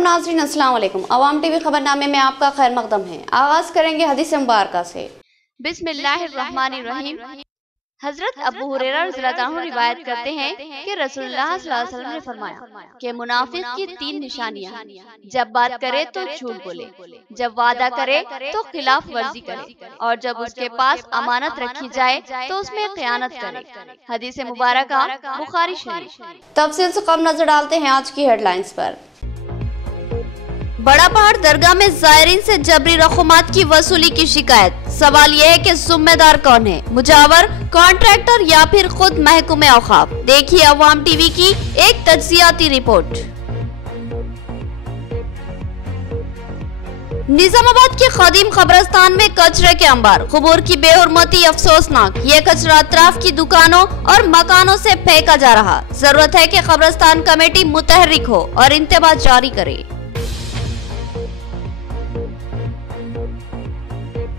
मोहतरम नाज़रीन, अस्सलाम वालेकुम। अवाम टीवी खबरनामे में आपका खैर मकदम है। आगाज करेंगे हदीस मुबारका से। बिस्मिल्लाहिर्रहमानिर्रहीम। हजरत अबू हुरैरा रज़ियल्लाहु अन्हु रिवायत करते हैं कि रसूलुल्लाह सल्लल्लाहु अलैहि वसल्लम ने फरमाया कि मुनाफिक की 3 निशानियां हैं। जब बात करे तो झूठ बोले, जब वादा करे तो खिलाफ वर्जी करे, और जब उसके पास अमानत रखी जाए तो उसमें खयानत करे। हदीस मुबारका बुखारी शरीफ। तफसील से कम नजर डालते हैं आज की हेडलाइंस पर। बड़ा पहाड़ दरगाह में ज़ायरीन से जबरी रकूमात की वसूली की शिकायत। सवाल यह है कि जिम्मेदार कौन है, मुजावर, कॉन्ट्रैक्टर या फिर खुद महकूमे औकाफ। देखिए अवाम टीवी की एक तज्जियाती रिपोर्ट। निजामाबाद के कदीम कब्रिस्तान में कचरे के अंबार, कुबूर की बेहुरमती अफसोसनाक। ये कचरा अतराफ की दुकानों और मकानों से फेंका जा रहा। जरूरत है कि कब्रिस्तान कमेटी मुतहर्रिक हो और इंतबा जारी करे।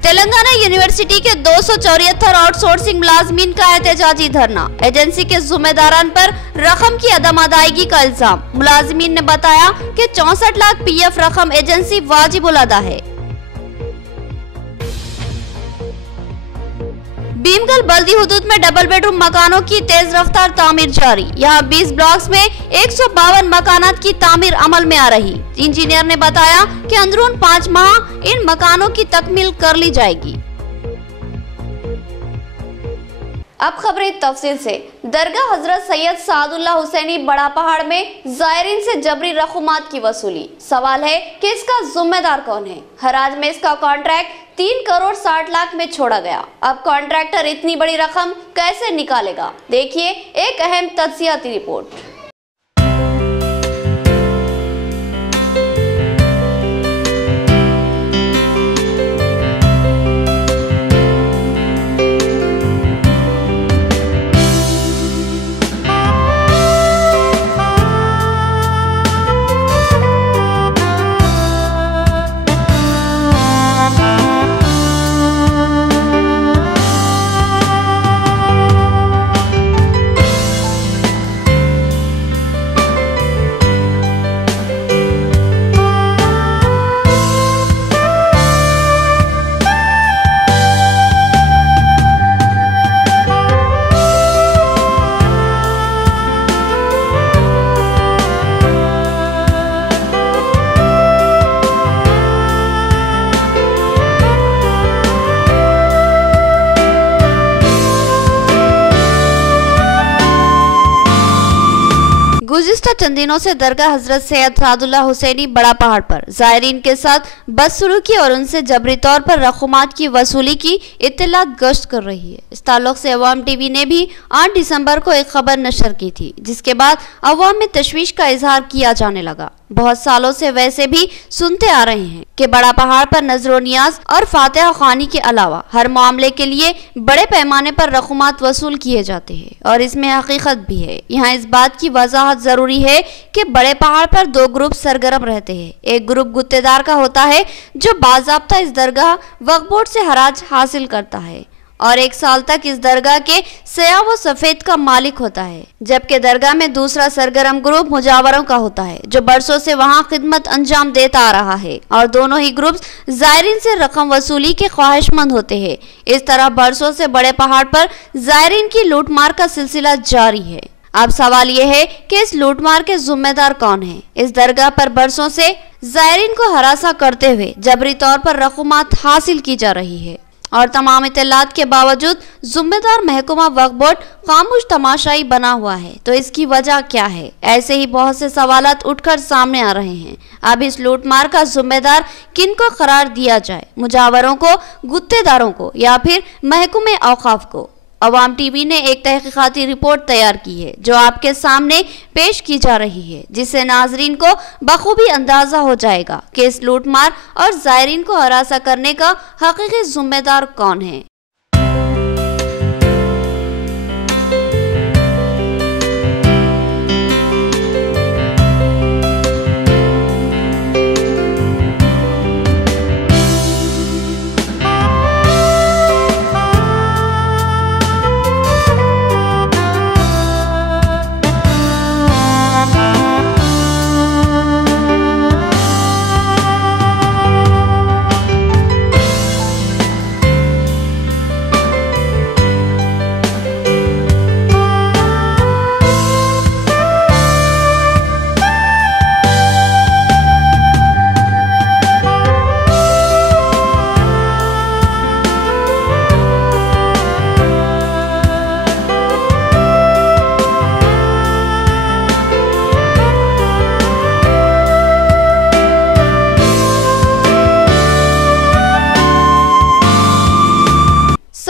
तेलंगाना यूनिवर्सिटी के 274 आउटसोर्सिंग मुलाजमीन का एहतजाजी धरना। एजेंसी के जिम्मेदारान पर रकम की अदम अदायगी का इल्जाम। मुलाजमीन ने बताया कि 64 लाख पीएफ रकम एजेंसी वाजिबुल अदा है। भीमगल बल्दी हुदूद में डबल बेडरूम मकानों की तेज रफ्तार तामीर जारी। यहाँ 20 ब्लॉक्स में 152 मकानात की तामीर अमल में आ रही। इंजीनियर ने बताया कि अंदरून 5 माह इन मकानों की तकमील कर ली जाएगी। अब खबरें तफसील से। दरगाह हजरत सैयद सादुल्लाह हुसैनी बड़ा पहाड़ में ज़ायरीन से जबरी रकूमात की वसूली। सवाल है कि इसका जिम्मेदार कौन है। हराज में इसका कॉन्ट्रैक्ट 3 करोड़ 60 लाख में छोड़ा गया। अब कॉन्ट्रैक्टर इतनी बड़ी रकम कैसे निकालेगा, देखिए एक अहम तज्जियाती रिपोर्ट। गुज़िश्ता चंद दिनों से दरगाह हजरत सैयद सादुल्लाह हुसैनी बड़ा पहाड़ पर ज़ायरीन के साथ बदसलूकी और उनसे जबरी तौर पर रकूमात की वसूली की इत्तलात गश्त कर रही है। इस ताल्लुक से अवाम टीवी ने भी 8 दिसंबर को एक खबर नशर की थी, जिसके बाद अवाम में तशवीश का इजहार किया जाने लगा। बहुत सालों से वैसे भी सुनते आ रहे हैं कि बड़ा पहाड़ पर नजरो नियाज और फातिहा खानी के अलावा हर मामले के लिए बड़े पैमाने पर रकूमात वसूल किए जाते हैं, और इसमें हकीकत भी है। यहाँ इस बात की वजाहत जरूरी है कि बड़े पहाड़ पर 2 ग्रुप सरगर्म रहते हैं। एक ग्रुप गुत्तेदार का होता है जो बाज़ाब्ता इस दरगाह वक्फ बोर्ड से हराज हासिल करता है और 1 साल तक इस दरगाह के सयाह व सफेद का मालिक होता है, जबकि दरगाह में दूसरा सरगर्म ग्रुप मुजावरों का होता है जो बरसों से वहां खिदमत अंजाम देता आ रहा है, और दोनों ही ग्रुप ज़ायरीन से रकम वसूली के ख्वाहिशमंद होते हैं। इस तरह बरसों से बड़े पहाड़ पर ज़ायरीन की लूटमार का सिलसिला जारी है। अब सवाल यह है कि इस लूटमार के जिम्मेदार कौन है। इस दरगाह पर बरसों से ज़ायरीन को हरासा करते हुए जबरी तौर पर रकूमात हासिल की जा रही है, और तमाम इत्तलात के बावजूद जिम्मेदार महकमा वक्फ बोर्ड खामोश तमाशाई बना हुआ है। तो इसकी वजह क्या है? ऐसे ही बहुत से सवालात उठकर सामने आ रहे हैं। अब इस लूटमार का जिम्मेदार किनको करार दिया जाए, मुजावरों को, गुत्तेदारों को, या फिर महकमे औकाफ को? अवाम टीवी ने एक तहकीकाती रिपोर्ट तैयार की है जो आपके सामने पेश की जा रही है, जिससे नाजरीन को बखूबी अंदाजा हो जाएगा कि इस लूटमार और ज़ायरीन को हरासा करने का हकीकी जिम्मेदार कौन है।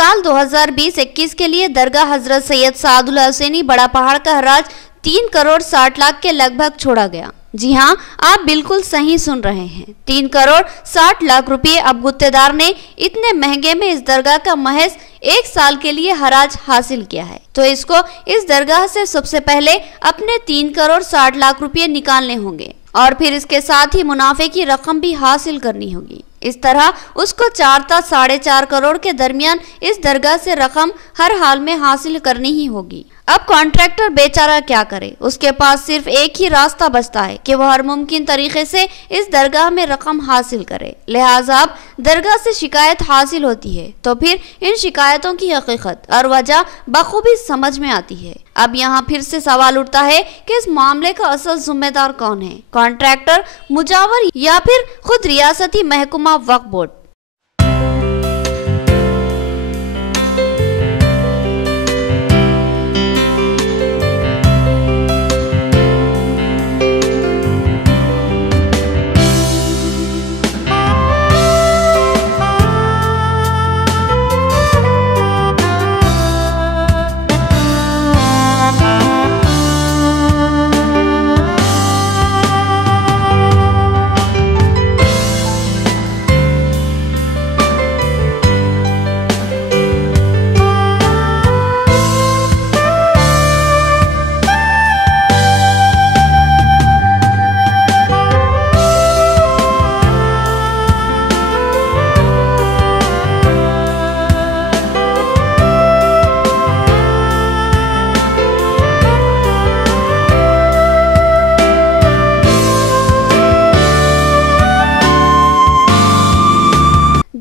साल 2020-21 के लिए दरगाह हजरत सैयद सादुल्लाह हुसैनी बड़ा पहाड़ का हराज 3 करोड़ 60 लाख के लगभग छोड़ा गया। जी हाँ, आप बिल्कुल सही सुन रहे हैं, 3 करोड़ 60 लाख रुपए अब गुत्तेदार ने इतने महंगे में इस दरगाह का महज 1 साल के लिए हराज हासिल किया है। तो इसको इस दरगाह से सबसे पहले अपने 3 करोड़ 60 लाख रुपए निकालने होंगे और फिर इसके साथ ही मुनाफे की रकम भी हासिल करनी होगी। इस तरह उसको 4 से 4.5 करोड़ के दरमियान इस दरगाह से रकम हर हाल में हासिल करनी ही होगी। अब कॉन्ट्रैक्टर बेचारा क्या करे, उसके पास सिर्फ एक ही रास्ता बचता है कि वह हर मुमकिन तरीके से इस दरगाह में रकम हासिल करे। लिहाजा अब दरगाह से शिकायत हासिल होती है तो फिर इन शिकायतों की हकीकत और वजह बखूबी समझ में आती है। अब यहाँ फिर से सवाल उठता है कि इस मामले का असल जिम्मेदार कौन है, कॉन्ट्रैक्टर, मुजावर या फिर खुद रियासती महकमा वक्फ बोर्ड।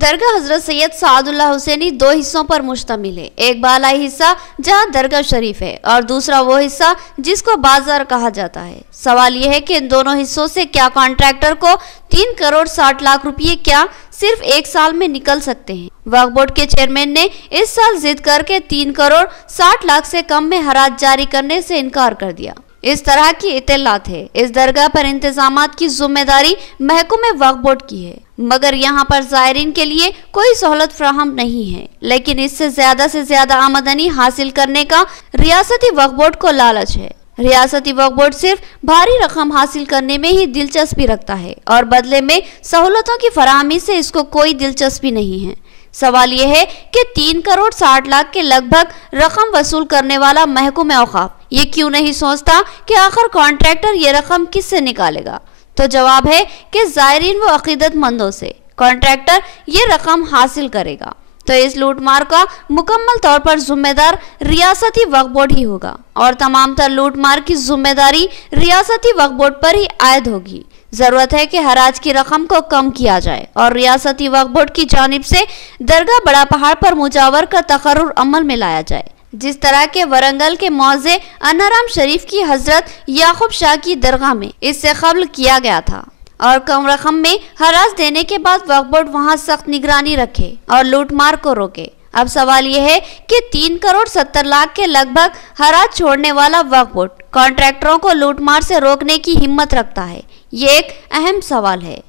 दरगाह हजरत सैयद सादुल्लाह हुसैनी 2 हिस्सों पर मुश्तमिल है। एक बालाई हिस्सा जहां दरगाह शरीफ है और दूसरा वो हिस्सा जिसको बाजार कहा जाता है। सवाल यह है कि इन दोनों हिस्सों से क्या कॉन्ट्रैक्टर को 3 करोड़ 60 लाख रुपए क्या सिर्फ 1 साल में निकल सकते हैं? वक्फ बोर्ड के चेयरमैन ने इस साल जिद करके 3 करोड़ 60 लाख से कम में हराज जारी करने से इनकार कर दिया। इस तरह की इत्तलात है। इस दरगाह पर इंतजामात की जिम्मेदारी महकमे वक्फ बोर्ड की है, मगर यहाँ पर ज़ायरीन के लिए कोई सहूलत फ्राहम नहीं है। लेकिन इससे से ज्यादा आमदनी हासिल करने का रियासती वक्फ बोर्ड को लालच है। रियासती वक्फ बोर्ड सिर्फ भारी रकम हासिल करने में ही दिलचस्पी रखता है और बदले में सहूलतों की फराहमी से इसको कोई दिलचस्पी नहीं है। सवाल यह है कि 3 करोड़ 60 लाख के लगभग रकम वसूल करने वाला महकमे औकाफ ये क्यों नहीं सोचता कि आखिर कॉन्ट्रैक्टर ये रकम किससे निकालेगा? तो जवाब है कि ज़ायरीन व अकीदतमंदों से कॉन्ट्रैक्टर ये रकम हासिल करेगा। तो इस लूटमार का मुकम्मल तौर पर जिम्मेदार रियासती वक्फ बोर्ड ही होगा और तमाम तर लूटमार की जिम्मेदारी रियासती वक्फ बोर्ड पर ही आयद होगी। जरूरत है कि हराज की रकम को कम किया जाए और रियासती वक्फ बोर्ड की जानिब से दरगाह बड़ा पहाड़ पर मुजावर का तकर्रुर अमल में लाया जाए, जिस तरह के वरंगल के मौजे अनाराम शरीफ की हजरत याकूब शाह की दरगाह में इससे कबल किया गया था। और कम रकम में हराज देने के बाद वक्फ बोर्ड वहां सख्त निगरानी रखे और लूटमार को रोके। अब सवाल यह है कि 3 करोड़ 70 लाख के लगभग हराज छोड़ने वाला वक्फ बोर्ड कॉन्ट्रैक्टरों को लूटमार से रोकने की हिम्मत रखता है? ये एक अहम सवाल है।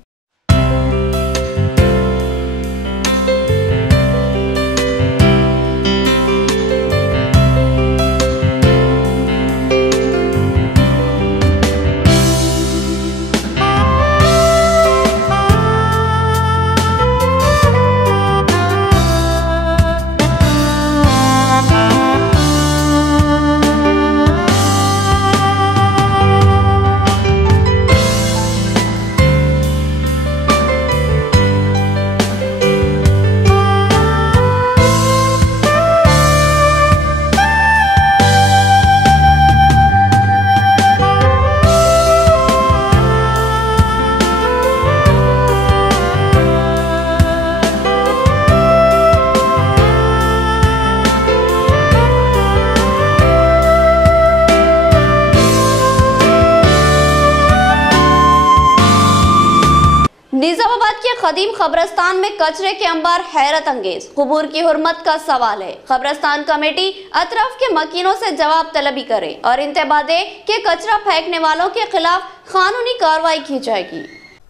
निजामाबाद के कदीम कब्रिस्तान में कचरे के अंबार हैरत अंगेज, कुबूर की हुर्मत का सवाल है। कब्रिस्तान कमेटी अतराफ के मकीनों से जवाब तलबी करे और इंतबाह दे कि कचरा फेंकने वालों के खिलाफ कानूनी कार्रवाई की जाएगी।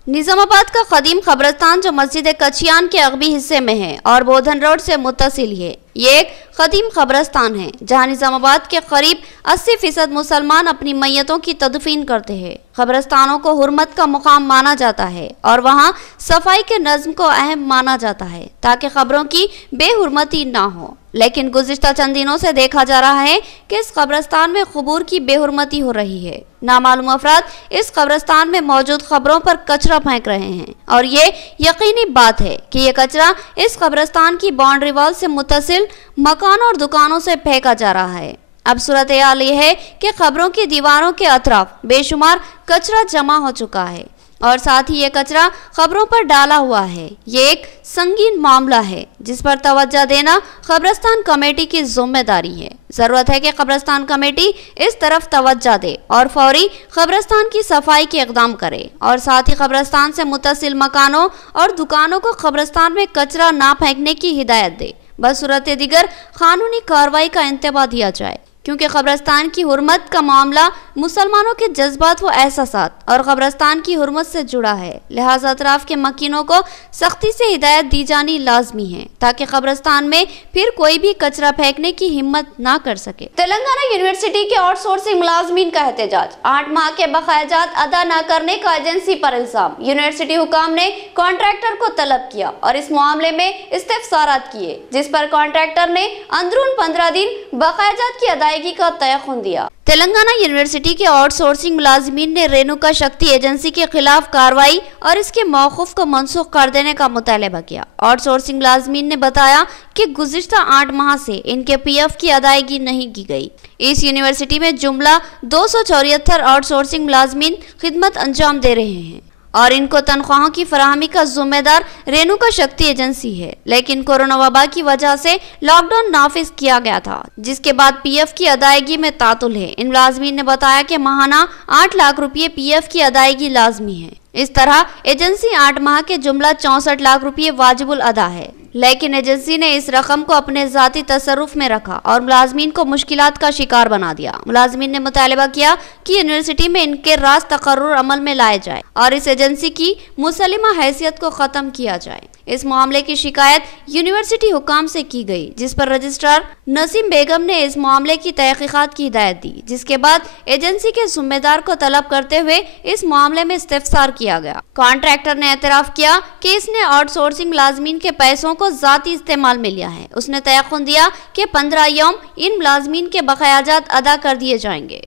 निजामाबाद का कदीम कब्रिस्तान जो मस्जिद कचियान के अगबी हिस्से में है और बोधन रोड से मुत्तसिल है, ये एक कदीम कब्रिस्तान है जहां निजामाबाद के करीब 80% मुसलमान अपनी मैयतों की तदफीन करते हैं। कब्रिस्तानों को हुर्मत का मुकाम माना जाता है और वहां सफाई के नज्म को अहम माना जाता है ताकि खबरों की बेहुरमती ना हो। लेकिन गुज़िश्ता चंद दिनों से देखा जा रहा है कि इस कब्रिस्तान में क़ुबूर की बेहुरमती हो रही है। नामालूम अफराद इस कब्रिस्तान में मौजूद खबरों पर कचरा फेंक रहे हैं और ये यकीनी बात है कि ये कचरा इस कब्रिस्तान की बाउंड्री वॉल से मुत्तसिल मकानों और दुकानों से फेंका जा रहा है। अब सूरत हाल ये है कि खबरों की दीवारों के अतराफ बेशुमार कचरा जमा हो चुका है और साथ ही ये कचरा खबरों पर डाला हुआ है। ये एक संगीन मामला है जिस पर तवज्जो देना कब्रिस्तान कमेटी की जिम्मेदारी है। जरूरत है कि कब्रिस्तान कमेटी इस तरफ तवज्जो दे और फौरी कब्रिस्तान की सफाई के इक़दाम करे और साथ ही कब्रिस्तान से मुत्तसिल मकानों और दुकानों को कब्रिस्तान में कचरा ना फेंकने की हिदायत दे। बसूरत दिगर कानूनी कार्रवाई का इंतबाह दिया जाए क्योंकि कब्रिस्तान की हुर्मत का मामला मुसलमानों के जज्बात व एहसासात और कब्रिस्तान की हुर्मत से जुड़ा है। लिहाजा अतराफ के मकीनों को सख्ती से हिदायत दी जानी लाजमी है ताकि कब्रिस्तान में फिर कोई भी कचरा फेंकने की हिम्मत ना कर सके। तेलंगाना यूनिवर्सिटी के आउटसोर्सिंग मुलाजमीन का एहतजाज, 8 माह के बकायाजात अदा न करने का एजेंसी पर इल्जाम। यूनिवर्सिटी हुकाम ने कॉन्ट्रैक्टर को तलब किया और इस मामले में इस्तिफसारात किए जिस पर कॉन्ट्रैक्टर ने अंदरून 15 दिन बकायाजात की अदायगी का तयख्खुन दिया। तेलंगाना यूनिवर्सिटी के आउटसोर्सिंग मुलाजमीन ने रेणुका शक्ति एजेंसी के खिलाफ कार्रवाई और इसके मौकूफ को मनसूख कर देने का मुतालबा किया। आउटसोर्सिंग मुलाजमीन ने बताया कि गुज़िश्ता 8 माह से इनके पीएफ की अदायगी नहीं की गई। इस यूनिवर्सिटी में जुमला 274 आउटसोर्सिंग मुलाजमीन खिदमत अंजाम दे रहे हैं और इनको तनख्वाहों की फराहमी का जिम्मेदार रेणुका शक्ति एजेंसी है। लेकिन कोरोना वबा की वजह से लॉकडाउन नाफिज किया गया था जिसके बाद पीएफ की अदायगी में तातुल है। इन मुलाजमीन ने बताया कि माहाना 8 लाख रुपये पीएफ की अदायगी लाजमी है। इस तरह एजेंसी 8 माह के जुमला 64 लाख रुपये वाजिबुल अदा है, लेकिन एजेंसी ने इस रकम को अपने जाती तसर्रुफ में रखा और मुलाजमीन को मुश्किलात का शिकार बना दिया। मुलाजमीन ने मुतालबा किया कि यूनिवर्सिटी में इनके राज तकर्रुर अमल में लाए जाए और इस एजेंसी की मुसलिमा हैसियत को खत्म किया जाए। इस मामले की शिकायत यूनिवर्सिटी हुकाम से की गई जिस पर रजिस्ट्रार नसीम बेगम ने इस मामले की तहकीकात की हिदायत दी, जिसके बाद एजेंसी के जिम्मेदार को तलब करते हुए इस मामले में इस्तिफसार किया गया। कॉन्ट्रैक्टर ने एतराफ किया कि इसने आउटसोर्सिंग मुलाजमीन के पैसों को जाती इस्तेमाल में लिया है। उसने तयख्खुन दिया कि 15 यौम इन मुलाजमीन के बकायाजात अदा कर दिए जाएंगे।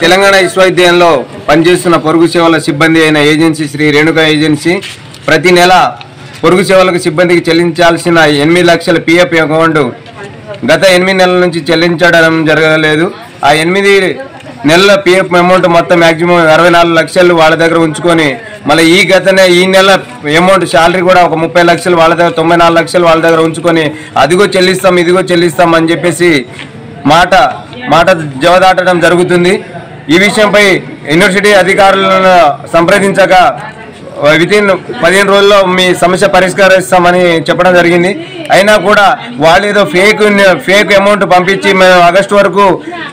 तेलंगाना विश्वविद्यालయంలో పనిచేస్తున్న పొరుగు సేవల సిబ్బంది అయిన ఏజెన్సీ శ్రీ రేణుకా ఏజెన్సీ ప్రతి నెల పొరుగు సేవలకు సిబ్బందికి చెల్లించాల్సిన 8 లక్షల పీఎఫ్ అకౌంట్ గత 8 నెలల నుంచి చెల్లించడం జరగలేదు। ఆ 8 నెలల పీఎఫ్ అమౌంట్ మొత్తం మాక్సిమం 64 లక్షలు వాళ్ళ దగ్గర ఉంచుకొని మళ్ళీ ఈ నెల అమౌంట్ శాలరీ కూడా ఒక 30 లక్షలు వాళ్ళ దగ్గర 94 లక్షలు వాళ్ళ దగ్గర ఉంచుకొని అదిగో చెల్లిస్తాం ఇదిగో చెల్లిస్తాం అని చెప్పేసి మాట జవదాటడం జరుగుతుంది। ఈ విషయంపై యూనివర్సిటీ అధికారులను సంప్రదించగా వితిన్ 15 రోజుల్లో మీ సమస్య పరిష్కరిస్తామని చెప్పడం జరిగింది। అయినా కూడా వాళ్ళు ఏదో ఫేక్ అమౌంట్ పంపించి మేము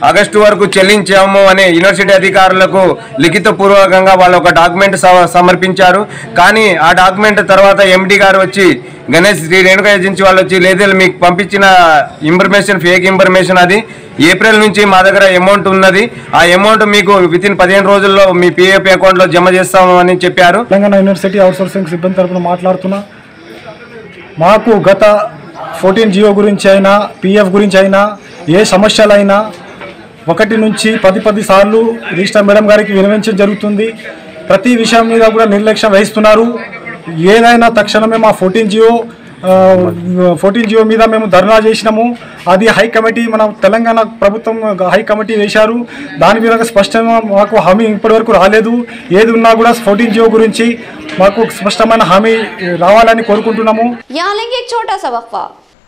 ఆగస్టు వరకు చెల్లించాము అని యూనివర్సిటీ అధికారులకు లిఖితపూర్వకంగా వాళ్ళు ఒక డాక్యుమెంట్ సమర్పించారు। కానీ ఆ డాక్యుమెంట్ తర్వాత ఎండి గారు వచ్చి గణేష్ శ్రీ రేణుకా ఏజెన్సీ వాళ్ళు వచ్చి లేదా మీకు పంపించిన ఇన్ఫర్మేషన్ ఫేక్ ఇన్ఫర్మేషన్, అది ఏప్రిల్ నుంచి మా దగ్గర అమౌంట్ ఉన్నది, ఆ అమౌంట్ మీకు వితిన్ 15 రోజుల్లో మీ పీఎఫ్ అకౌంట్ లో జమ చేస్తామని చెప్పారు। తెలంగాణ యూనివర్సిటీ అవుట్సోర్సింగ్ సిబ్బంది తరపున మాట్లాడుతున్నా, మాకు గత 14 జియో గురించి అయినా పీఎఫ్ గురించి అయినా ఏ సమస్యలైనా 1 నుంచి 10 సార్లు రిజిస్టర్ మేడం గారికి వినవించడం జరుగుతుంది। ప్రతి విషయం మీద కూడా నిర్లక్ష్యం వహిస్తున్నారు। ఏదైనా తక్షణమే మా 14 జియో మీద మేము ధర్నా చేసినాము। అది హై కమిటీ, మన తెలంగాణ ప్రభుత్వం హై కమిటీ వేశారు। దాని మీద స్పష్టంగా మాకు హామీ ఇప్పటివరకు రాలేదు। ఏది ఉన్నా కూడా 14 జియో గురించి మాకు స్పష్టమైన హామీ రావాలని కోరుకుంటున్నాము।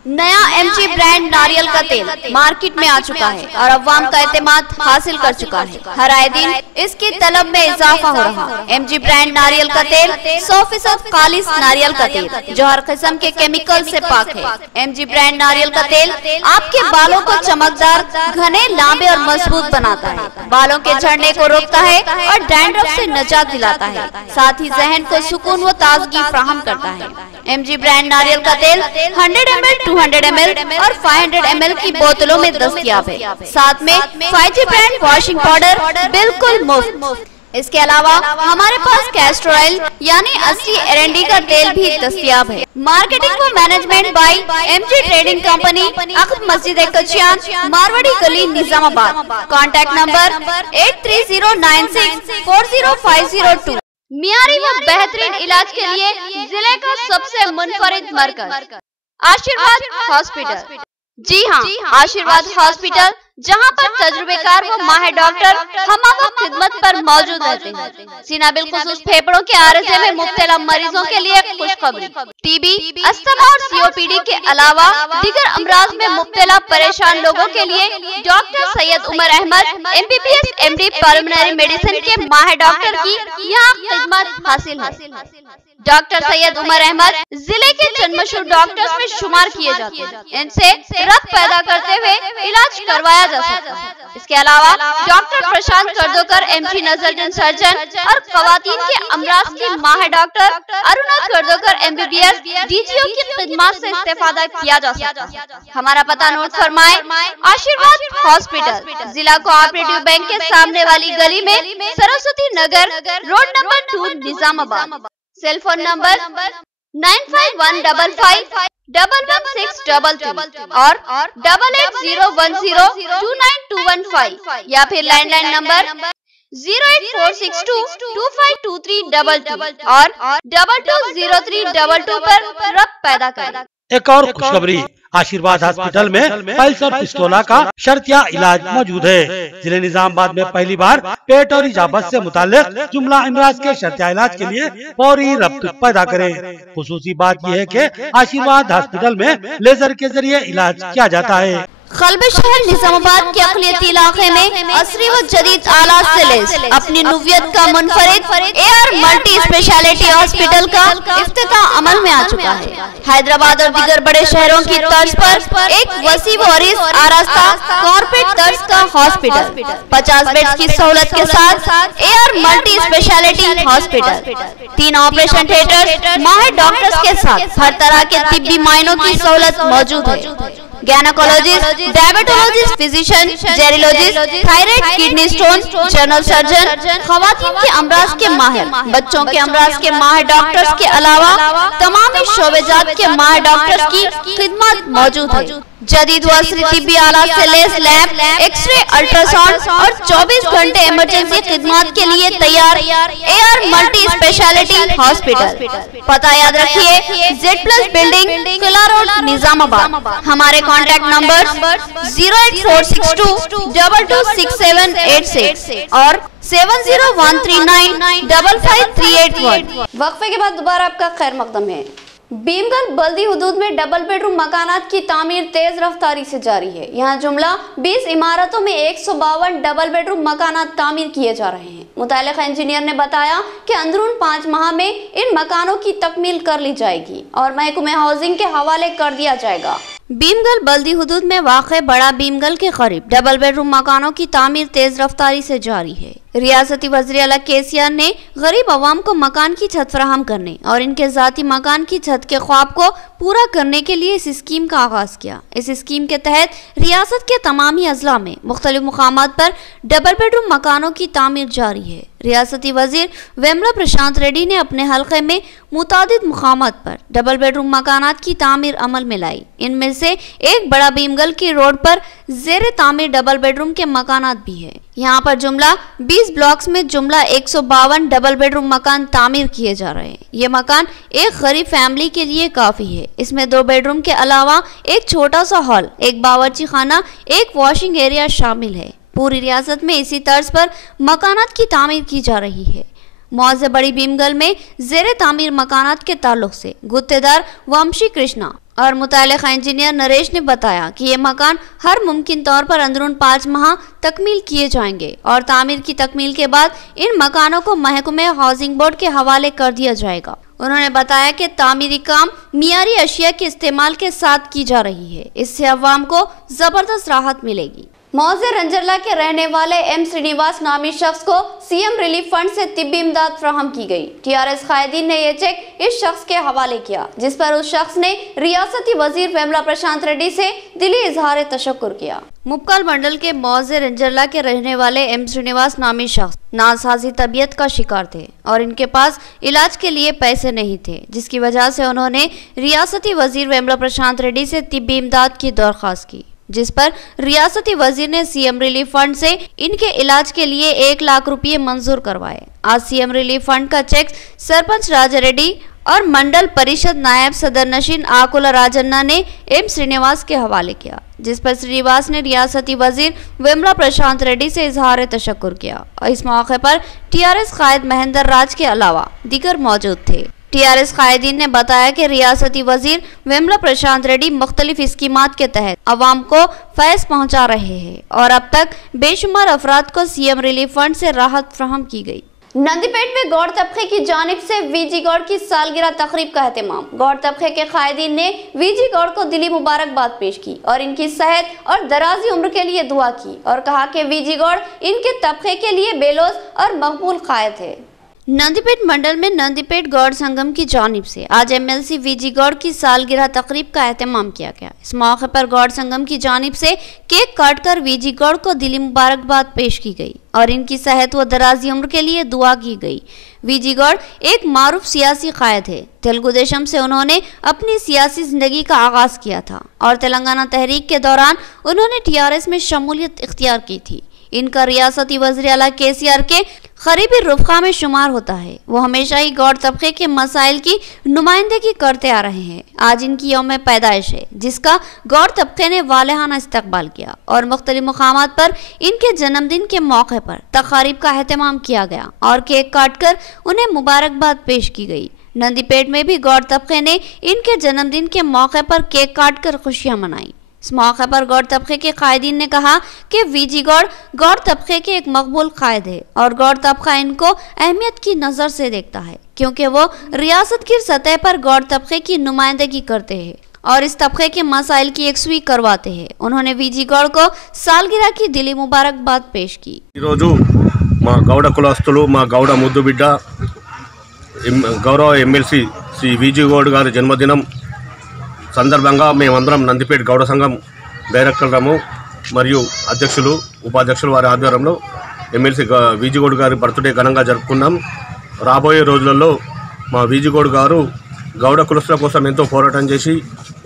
नया एमजी ब्रांड नारियल का तेल मार्केट में आ चुका है और अवाम का एतमाद हासिल कर चुका है। हर आए दिन इसकी तलब में इजाफा हो रहा है। एमजी ब्रांड नारियल का तेल 100% खालिस नारियल का तेल जो हर किस्म के केमिकल से पाक है। एमजी ब्रांड नारियल का तेल आपके बालों को चमकदार, घने, लांबे और मजबूत बनाता है, बालों के झड़ने को रोकता है और डैंड्रफ से निजात दिलाता है, साथ ही जहन को सुकून व ताजगी फराहम करता है। एमजी ब्रांड नारियल का तेल 100 ml 200 ml और 500 ml की बोतलों में दस्तयाब है। साथ में 5G ब्रांड वॉशिंग पाउडर बिल्कुल मुफ्त। इसके अलावा हमारे पास कैस्टर ऑयल यानी असली एरंडी का तेल भी दस्तयाब है। मार्केटिंग व management by MG trading company, अख्त मस्जिद कचियान, मारवाड़ी गली, निजामाबाद। Contact number 8309640502। मियारी व बेहतरीन इलाज के लिए जिले का सबसे मुनफरिद मरकज आशीर्वाद हॉस्पिटल। जी हाँ, आशीर्वाद हॉस्पिटल, जहां पर तजुर्बेकार व माहिर डॉक्टर हमवक्त खिदमत पर मौजूद रहते हैं। सीना बिलखुसूस फेफड़ों के आरज़े में मुब्तला मरीजों के लिए खुशखबरी। टीबी, अस्थमा और COPD के अलावा दीगर अमराज में मुब्तला परेशान लोगों के लिए doctor Syed Umar Ahmed MBBS MD pulmonary medicine के माहिर डॉक्टर की यहाँ खिदमत हासिल है। डॉक्टर सैयद उमर अहमद जिले के चंद मशहूर डॉक्टर्स में शुमार किए जाते हैं। इनसे रब्त पैदा करते हुए इलाज करवाया जा सकता है। इसके अलावा डॉक्टर प्रशांत कर्दोकर MG नजरजन सर्जन और खवातीन के अमराज की माहिर डॉक्टर अरुणा कर्दोकर MBBS DGO की खिदमत से इस्तेफादा किया जा सकता है। हमारा पता नोट फरमाए, आशीर्वाद हॉस्पिटल, जिला कोऑपरेटिव बैंक के सामने वाली गली में, Saraswati Nagar road number 2, Nizamabad. Cell phone number 9515511622 और 8801029215 या फिर लैंडलाइन नंबर 08462252322 और 220322 पर रब्त पैदा करें। एक और खुशखबरी, आशीर्वाद हॉस्पिटल में पाइल्स और फिस्टोला का शर्तिया इलाज मौजूद है। जिले निजामाबाद में पहली बार पेट और इजाबत से मुताल्लिक जुमला अमराज के शर्तिया इलाज के लिए फौरी रब्त पैदा करें। खुसूसी बात यह है कि आशीर्वाद हॉस्पिटल में लेजर के जरिए इलाज किया जाता है। खल्ब शहर निजामाबाद के अक़लियती इलाके में असरी व जदीद आलात से लैस अपनी नुवियत का मुनफरिद AR मल्टी स्पेशलिटी हॉस्पिटल का इफ्तिताह अमल में आ चुका है। हैदराबाद और दीगर बड़े शहरों की तर्ज पर एक वसी व अरीज़ आरास्ता कॉर्पोरेट तर्ज का हॉस्पिटल, 50 बेड्स की सहूलत के साथ AR multi speciality hospital, 3 operation theatre, माहिर डॉक्टर्स के साथ हर तरह के तिब्बी मायनों की सहूलत मौजूद है। Gynaecologist, diabetologist, physician, geriatrologist, thyroid, kidney stone, general surgeon, खवातीन के अमराज के माहिर, बच्चों के अमराज के माहिर डॉक्टर्स के अलावा तमाम शोबेजात के माहिर डॉक्टर्स की खिदमत मौजूद है। जदीद व असरी तिब्बी आलात से लैस लैब, एक्सरे, अल्ट्रासाउंड और 24 घंटे इमरजेंसी खिदमत के लिए तैयार AR मल्टी स्पेशलिटी हॉस्पिटल। पता याद रखिए, Z+ बिल्डिंग, किला रोड, निजामाबाद। हमारे कॉन्टैक्ट नंबर 08462226786 और 7013955381। वक्फे के बाद दोबारा आपका खैर मकदम है। भीमगढ़ बल्दी हुदूद में डबल बेडरूम मकानात की तामीर तेज रफ्तारी से जारी है। यहाँ जुमला 20 इमारतों में 152 डबल बेडरूम मकानात तामीर किए जा रहे हैं। मुतालिका इंजीनियर ने बताया कि अंदरून 5 माह में इन मकानों की तकमील कर ली जाएगी और महकमे हाउसिंग के हवाले कर दिया जाएगा। भीमगढ़ बल्दी हुदूद में वाक़े बड़ा भीमगढ़ के करीब डबल बेडरूम मकानों की तामीर तेज रफ्तारी से जारी है। रियासती वज़ीर आला KCR ने गरीब अवाम को मकान की छत फराहम करने और इनके ज़ाती मकान की छत के ख्वाब को पूरा करने के लिए इस स्कीम का आगाज़ किया। इस स्कीम के तहत रियासत के तमामी अजला में मुख्तलिफ मुकामात पर डबल बेडरूम मकानों की तामीर जारी है। रियासती वज़ीर वेमला प्रशांत रेड्डी ने अपने हल्के में मुतादिद मुकामात पर डबल बेडरूम मकानात की तामीर अमल में लाई। इनमें से एक बड़ा भीमगढ़ की रोड पर ज़ेर तामीर डबल बेडरूम के मकानात भी है। यहाँ पर जुमला 20 ब्लॉक्स में जुमला 152 डबल बेडरूम मकान तामीर किए जा रहे हैं। ये मकान एक गरीब फैमिली के लिए काफ़ी है। इसमें 2 बेडरूम के अलावा एक छोटा सा हॉल, एक बावर्ची खाना, एक वॉशिंग एरिया शामिल है। पूरी रियासत में इसी तर्ज पर मकानात की तामीर की जा रही है। मौज़े बड़ी भीमगढ़ में ज़ेर तामीर मकानात के ताल्लुक से गुत्तेदार वंशी कृष्णा और मुतालिका इंजीनियर नरेश ने बताया कि ये मकान हर मुमकिन तौर पर अंदरून 5 माह तकमील किए जाएंगे और तामीर की तकमील के बाद इन मकानों को महकमे हाउसिंग बोर्ड के हवाले कर दिया जाएगा। उन्होंने बताया कि तामीरी काम मियारी अशिया के इस्तेमाल के साथ की जा रही है। इससे अवाम को जबरदस्त राहत मिलेगी। मौजे रंजरला के रहने वाले एम श्रीनिवास नामी शख्स को सीएम रिलीफ फंड से तिब्बी इमदाद फ्राहम की गई। टीआरएस कायदीन ने यह चेक इस शख्स के हवाले किया, जिस पर उस शख्स ने रियासती वजीर वेमला प्रशांत रेड्डी से दिली इजहार तशक्कुर किया। मुप्काल मंडल के मौजे रंजरला के रहने वाले एम श्रीनिवास नामी शख्स नासाजी तबीयत का शिकार थे और इनके पास इलाज के लिए पैसे नहीं थे, जिसकी वजह से उन्होंने रियासती वजीर वेमला प्रशांत रेड्डी से तिब्बी इमदाद की दरख्वास्त की, जिस पर रियासती वजीर ने सीएम रिलीफ फंड से इनके इलाज के लिए 1 लाख रुपये मंजूर करवाए। आज सीएम रिलीफ फंड का चेक सरपंच राजा रेड्डी और मंडल परिषद नायब सदर नशीन आकुला राजन्ना ने एम श्रीनिवास के हवाले किया, जिस पर श्रीनिवास ने रियासती वजीर वेमला प्रशांत रेड्डी से इजहार तशक्कुर किया और इस मौके पर टीआरएस कायद महेंद्र राज के अलावा दीगर मौजूद थे। टीआरएस कायदीन ने बताया कि रियासती वजीर वेमला प्रशांत रेड्डी मुख्तलिफ स्कीमात के तहत अवाम को फैज़ पहुंचा रहे हैं और अब तक बेशुमार अफराद को सीएम रिलीफ फंड से राहत फ्राहम की गई। नंदीपेट में गौड़ तबके की जानिब से वीजी गौड़ की सालगिरह तकरीब का एहतमाम। गौड़ तबके के कायदीन ने वीजी गौड़ को दिली मुबारकबाद पेश की और इनकी सेहत और दराजी उम्र के लिए दुआ की और कहा कि वीजी गौड़ इनके तबके के लिए बेलोस और मकबूल कायद है। नंदीपेट मंडल में नंदीपेट गौड़ संगम की जानिब से आज एमएलसी वीजी गौड़ की सालगिरह तकरीब का एहतमाम किया गया। इस मौके पर गौड़ संगम की जानिब से केक काटकर वीजी गौड़ को दिली मुबारकबाद पेश की गई और इनकी सेहत व दराजी उम्र के लिए दुआ की गई। वीजी गौड़ एक मारूफ सियासी कायद है। तेलुगु देशम से उन्होंने अपनी सियासी जिंदगी का आगाज किया था और तेलंगाना तहरीक के दौरान उन्होंने टीआरएस में शमूलियत इख्तियार की थी। इनका रियासती वज़ीर आला केसीआर के करीबी रुफ़क़ा में शुमार होता है। वो हमेशा ही गौड़ तबके के मसाइल की नुमाइंदगी करते आ रहे हैं। आज इनकी यौम पैदाइश है, जिसका गौड़ तबके ने वालेहाना इस्तकबाल किया और मुख्तलिफ मकामात पर इनके जन्मदिन के मौके पर तक़रीब का एहतमाम किया गया और केक काटकर उन्हें मुबारकबाद पेश की गई। नंदीपेट में भी गौड़ तबके ने इनके जन्मदिन के मौके पर केक काटकर खुशियाँ मनाई। इस मौके पर गौड़ तबके के कायदीन ने कहा कि वीजी गौड़ तबके के एक मकबूल कायद है और गौड़ तबका इनको अहमियत की नज़र से देखता है, क्योंकि वो रियासत की सतह पर गौड़ तबके की नुमाइंदगी करते हैं और इस तबके के मसाइल की यकसुई करवाते हैं। उन्होंने वीजी गौड़ को सालगिरह की दिली मुबारकबाद पेश की। गौड़ कुलस्तुलु गौड़ मुद्दु बिड्ड गौरव एमएलसी श्री वीजी गौड़ गारी जन्मदिनं సందర్భంగా మేమందరం నందిపేట గౌడ సంఘం డైరెక్టర్లము మరియు అధ్యక్షులు ఉపాధ్యక్షులు వారి ఆధ్వర్యంలో ఎమ్మెల్సీ వీజీ గౌడ్ గారి బర్త్డే ఘనంగా జరుపుకున్నాం। రాబోయే రోజులలో మా వీజీ గౌడ్ గారు గౌడ కులస్తుల కోసం ఎంతో పోరాటం చేసి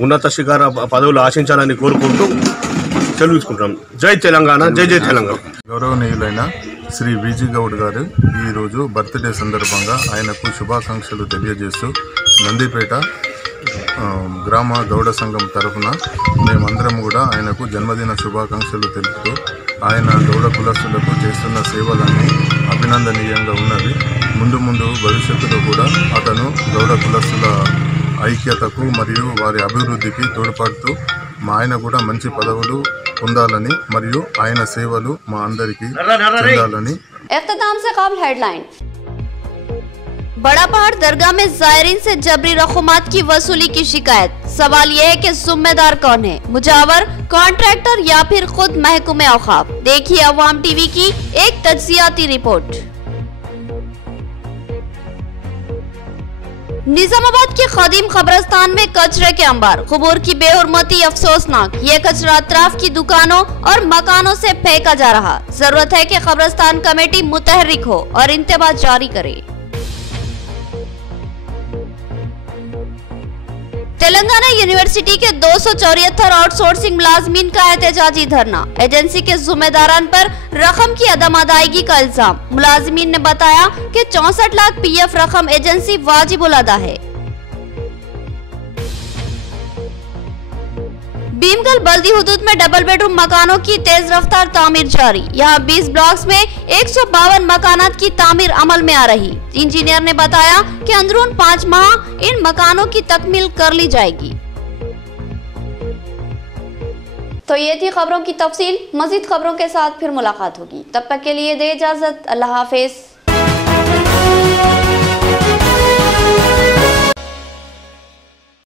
ఉన్నత శిఖర పదవులు ఆశించాలని కోరుకుంటూ సెలవు తీసుకుంటున్నాం। జై తెలంగాణ, జై జై తెలంగాణ। గౌరవనీయులైన శ్రీ వీజీ గౌడ్ గారు ఈరోజు బర్త్డే సందర్భంగా ఆయనకు శుభాకాంక్షలు తెలియజేస్తూ నందిపేట గ్రామ గౌడ సంఘం తరఫున మేమందరం కూడా ఆయనకు జన్మదిన శుభాకాంక్షలు తెలుపుతూ ఆయన గౌడ కులస్తులకు చేస్తున్న సేవలన్నీ అభినందనీయంగా ఉన్నవి। ముందు భవిష్యత్తులో కూడా అతను గౌడ కులస్తుల ఐక్యతకు మరియు వారి అభివృద్ధికి తోడ్పడుతూ మా ఆయన కూడా మంచి పదవులు పొందాలని మరియు ఆయన సేవలు మా అందరికీ చెందాలని। इख्तिताम से कबल हेडलाइन। बड़ा पहाड़ दरगाह में ज़ायरीन से जबरी रकूमात की वसूली की शिकायत। सवाल यह है कि जिम्मेदार कौन है, मुजावर, कॉन्ट्रैक्टर या फिर खुद महकमे औकाफ। देखिए अवाम टीवी की एक तज्जियाती रिपोर्ट। निजामाबाद के कदीम कब्रिस्तान में कचरे के अंबार, कुबूर की बेहुरमती अफसोसनाक। ये कचरा अतराफ की दुकानों और मकानों से फेंका जा रहा। जरूरत है कि कब्रिस्तान कमेटी मुतहर्रिक हो और इंतबाह जारी करे। तेलंगाना यूनिवर्सिटी के 274 आउटसोर्सिंग मुलाजमीन का एहतजाजी धरना। एजेंसी के जिम्मेदारान पर रकम की अदम अदायगी का इल्जाम। मुलाजमीन ने बताया कि 64 लाख पीएफ रकम एजेंसी वाजिबुल अदा है। भीमगल बल्दी हुदूद में डबल बेडरूम मकानों की तेज रफ्तार तामीर जारी। यहाँ 20 ब्लॉक्स में 152 मकानात की तामीर अमल में आ रही। इंजीनियर ने बताया कि अंदरून 5 माह इन मकानों की तकमील कर ली जाएगी। तो ये थी खबरों की तफसील। मजीद खबरों के साथ फिर मुलाकात होगी। तब तक के लिए दे इजाजत। अल्लाह हाफिज।